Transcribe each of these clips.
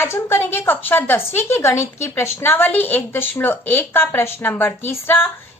आज हम करेंगे कक्षा 10वीं की गणित की प्रश्नावली 1.1 का प्रश्न नंबर 3।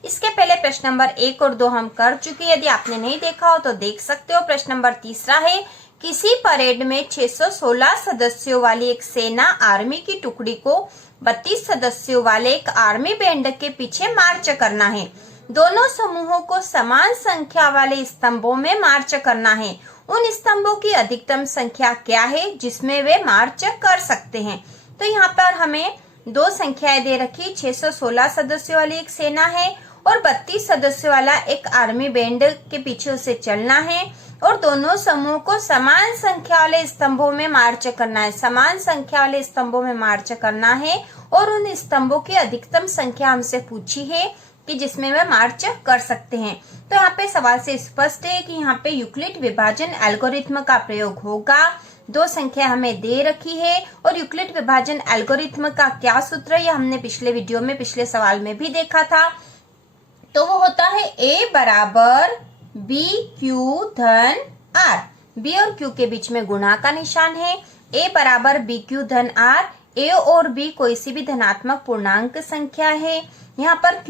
इसके पहले प्रश्न नंबर 1 और 2 हम कर चुके हैं। यदि आपने नहीं देखा हो तो देख सकते हो। प्रश्न नंबर 3 है, किसी परेड में 616 सदस्यों वाली एक सेना आर्मी की टुकड़ी को 32 सदस्यों वाले एक आर्मी बैंड के पीछे मार्च करना है। दोनों समूहों को समान संख्या वाले स्तंभों में मार्च करना है। उन स्तंभों की अधिकतम संख्या क्या है जिसमें वे मार्च कर सकते हैं। तो यहाँ पर हमें दो संख्याएं दे रखी, 616 सदस्यों वाली एक सेना है और 32 सदस्यों वाला एक आर्मी बैंड के पीछे उसे चलना है और दोनों समूह को समान संख्या वाले स्तंभों में मार्च करना है। समान संख्या वाले स्तंभों में मार्च करना है और उन स्तंभों की अधिकतम संख्या हमसे पूछी है कि जिसमें वे मार्च कर सकते हैं। तो यहाँ पे सवाल से स्पष्ट है कि यहाँ पे यूक्लिड विभाजन एल्गोरिथ्म का प्रयोग होगा। दो संख्या हमें दे रखी है और यूक्लिड विभाजन एल्गोरिथ्म का क्या सूत्र है, यह हमने पिछले वीडियो में पिछले सवाल में भी देखा था। तो वो होता है A बराबर बी क्यू धन आर। बी और क्यू के बीच में गुणा का निशान है। A बराबर बी क्यू धन आर। A और B कोई सी भी धनात्मक पूर्णांक संख्या है। यहाँ पर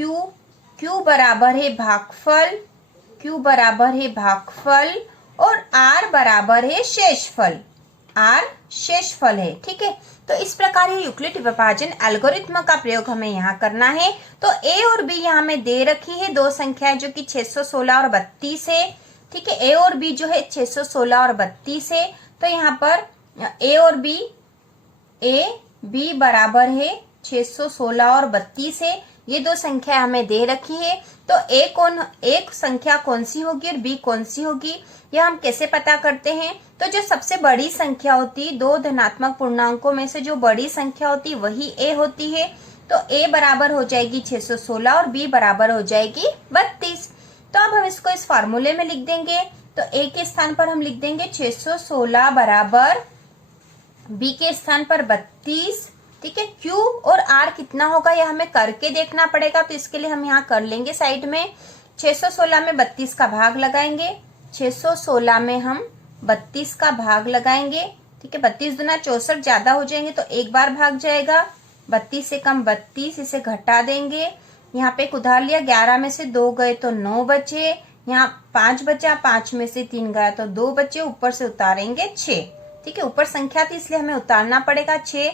Q बराबर है भागफल, Q बराबर है भागफल और R बराबर है शेषफल। R शेषफल है, ठीक है। तो इस प्रकार ये यूक्लिड विभाजन एल्गोरिथ्म का प्रयोग हमें यहाँ करना है। तो A और B यहाँ में दे रखी है दो संख्याएं जो कि 616 और 32 है, ठीक है। A और B जो है 616 और 32 है। तो यहाँ पर A और B बराबर है 616 और 32 है। ये दो संख्या हमें दे रखी है। तो एक संख्या कौन सी होगी और B कौन सी होगी, यह हम कैसे पता करते हैं। तो जो सबसे बड़ी संख्या होती, दो धनात्मक पूर्णांकों में से जो बड़ी संख्या होती वही A होती है। तो A बराबर हो जाएगी 616 और B बराबर हो जाएगी 32। तो अब हम इसको इस फार्मूले में लिख देंगे। तो A के स्थान पर हम लिख देंगे 616 बराबर B के स्थान पर 32, ठीक है। Q और R कितना होगा यह हमें करके देखना पड़ेगा। तो इसके लिए हम यहाँ कर लेंगे साइड में। 616 में 32 का भाग लगाएंगे। 616 में हम 32 का भाग लगाएंगे, ठीक है। 32 दूना 64 ज्यादा हो जाएंगे तो एक बार भाग जाएगा। 32 से कम 32, इसे घटा देंगे। यहाँ पे एक उधार लिया, 11 में से 2 गए तो 9 बचे। यहाँ 5 बचा, 5 में से 3 गया तो 2 बचे। ऊपर से उतारेंगे 6, ठीक है। ऊपर संख्या थी इसलिए हमें उतारना पड़ेगा 6।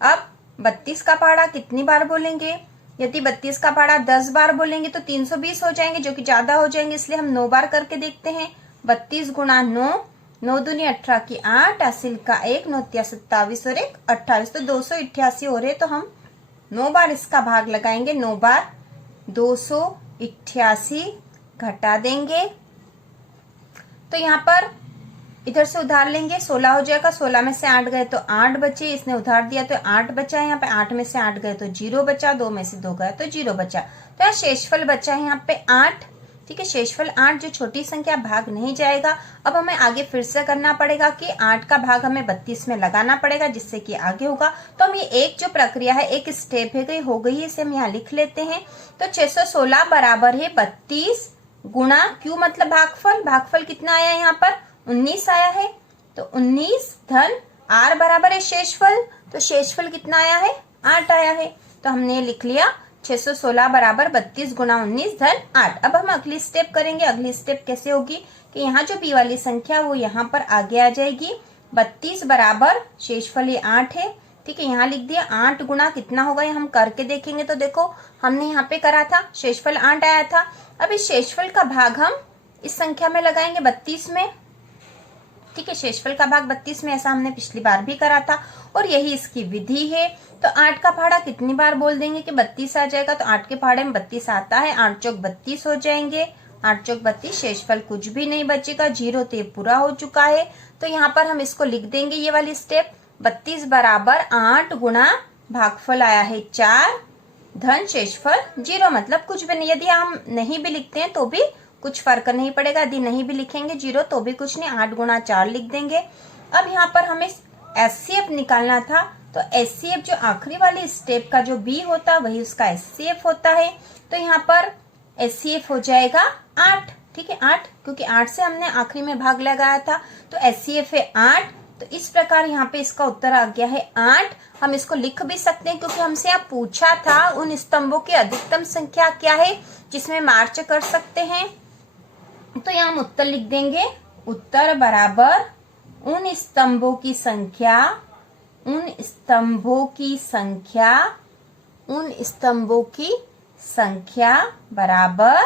अब 32 का पहाड़ा कितनी बार बोलेंगे, यदि 32 का पहाड़ा 10 बार बोलेंगे तो 320 हो जाएंगे, जो कि ज्यादा हो जाएंगे, इसलिए हम 9 बार करके देखते हैं। 32 गुणा 9, 9 दूनी 18 की 8, हासिल का 1, 9 27 और 1 28, तो 288 हो रहे। तो हम 9 बार इसका भाग लगाएंगे। 9 बार 288 घटा देंगे। तो यहाँ पर इधर से उधार लेंगे, 16 हो जाएगा। 16 में से 8 गए तो 8 बचे। इसने उधार दिया तो 8 बचा है। यहाँ पे 8 में से 8 गए तो 0 बचा। 2 में से 2 गए तो 0 बचा। तो यहाँ शेषफल बचा है यहाँ पे 8, ठीक है। शेषफल 8, जो छोटी संख्या भाग नहीं जाएगा। अब हमें आगे फिर से करना पड़ेगा कि 8 का भाग हमें 32 में लगाना पड़ेगा, जिससे कि आगे होगा। तो हम ये एक जो प्रक्रिया है, एक स्टेप है हो गई है, इसे हम यहाँ लिख लेते हैं। तो 616 बराबर है 32 गुणा Q मतलब भागफल। भागफल कितना आया यहाँ पर 19 आया है। तो 19 धन R बराबर है शेषफल। तो शेषफल कितना आया है 8 आया है। तो हमने लिख लिया 616 बराबर 32 गुणा 19 धन 8। अब हम अगली स्टेप करेंगे। अगली स्टेप कैसे होगी कि यहाँ जो B वाली संख्या वो यहाँ पर आगे आ जाएगी। 32 बराबर शेषफल ये 8 है, ठीक है। यहाँ लिख दिया। 8 गुणा कितना होगा ये हम करके देखेंगे। तो देखो हमने यहाँ पे करा था, शेषफल 8 आया था। अब इस शेषफल का भाग हम इस संख्या में लगाएंगे 32 में, ठीक है। शेषफल का भाग 32 में, ऐसा हमने पिछली बार भी करा था और यही इसकी विधि है। तो 8 का पहाड़ा कितनी बार बोल देंगे कि 32 आ जाएगा। तो 8 के पहाड़े में 32 आता है। 8 चौक 32 हो जाएंगे। 8 चौक 32, शेषफल कुछ भी नहीं बचेगा, 0 तो पूरा हो चुका है। तो यहाँ पर हम इसको लिख देंगे ये वाली स्टेप। 32 बराबर 8 गुणा भागफल आया है 4 धन शेषफल 0, मतलब कुछ भी नहीं। यदि हम नहीं भी लिखते हैं तो भी कुछ फर्क नहीं पड़ेगा। यदि नहीं भी लिखेंगे 0 तो भी कुछ नहीं। 8 गुणा 4 लिख देंगे। अब यहाँ पर हमें SCF निकालना था। तो SCF जो आखिरी वाली स्टेप का जो B होता है वही उसका SCF होता है। तो यहाँ पर SCF हो जाएगा 8, ठीक है। 8, क्योंकि 8 से हमने आखिरी में भाग लगाया था। तो SCF है 8 तो इस प्रकार यहाँ पे इसका उत्तर आ गया है 8। हम इसको लिख भी सकते हैं क्योंकि हमसे यहाँ पूछा था उन स्तंभों की अधिकतम संख्या क्या है जिसमें मार्च कर सकते हैं। तो यहाँ हम उत्तर लिख देंगे, उत्तर बराबर उन स्तंभों की संख्या, उन स्तंभों की संख्या, उन स्तंभों की संख्या बराबर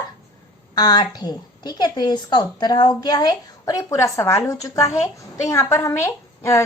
8 है। ठीक है, तो ये इसका उत्तर हो गया है और ये पूरा सवाल हो चुका है। तो यहाँ पर हमें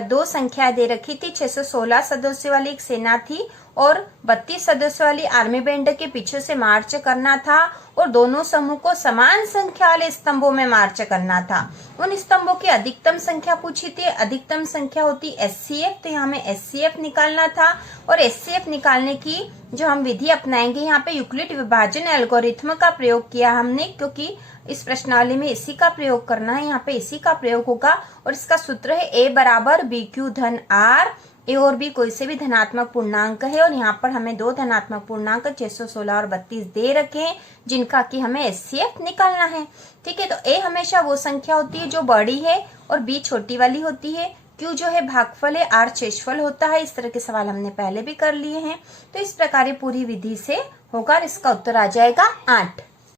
दो संख्या दे रखी थी, 616 सदस्यों वाली एक सेना थी और 32 सदस्यों वाली आर्मी बैंड के पीछे से मार्च करना था और दोनों समूह को समान संख्या वाले स्तंभों में मार्च करना था। उन स्तंभों की अधिकतम संख्या पूछी थी, अधिकतम संख्या होती SCF, तो यहाँ हमें SCF निकालना था और SCF निकालने की जो हम विधि अपनाएंगे, यहाँ पे यूक्लिड विभाजन एल्गोरिथम का प्रयोग किया हमने, क्योंकि इस प्रश्नावली में इसी का प्रयोग करना है, यहाँ पे इसी का प्रयोग होगा और इसका सूत्र है A बराबर BQ धन R। ए और बी कोई से भी धनात्मक पूर्णांक है और यहाँ पर हमें दो धनात्मक पूर्णांक 616 और 32 दे रखे हैं जिनका कि हमें SCF निकालना है। ठीक है, तो ए हमेशा वो संख्या होती है जो बड़ी है और बी छोटी वाली होती है। क्यू जो है भागफल है, आर शेषफल होता है। इस तरह के सवाल हमने पहले भी कर लिए हैं। तो इस प्रकार पूरी विधि से होगा और इसका उत्तर आ जाएगा 8।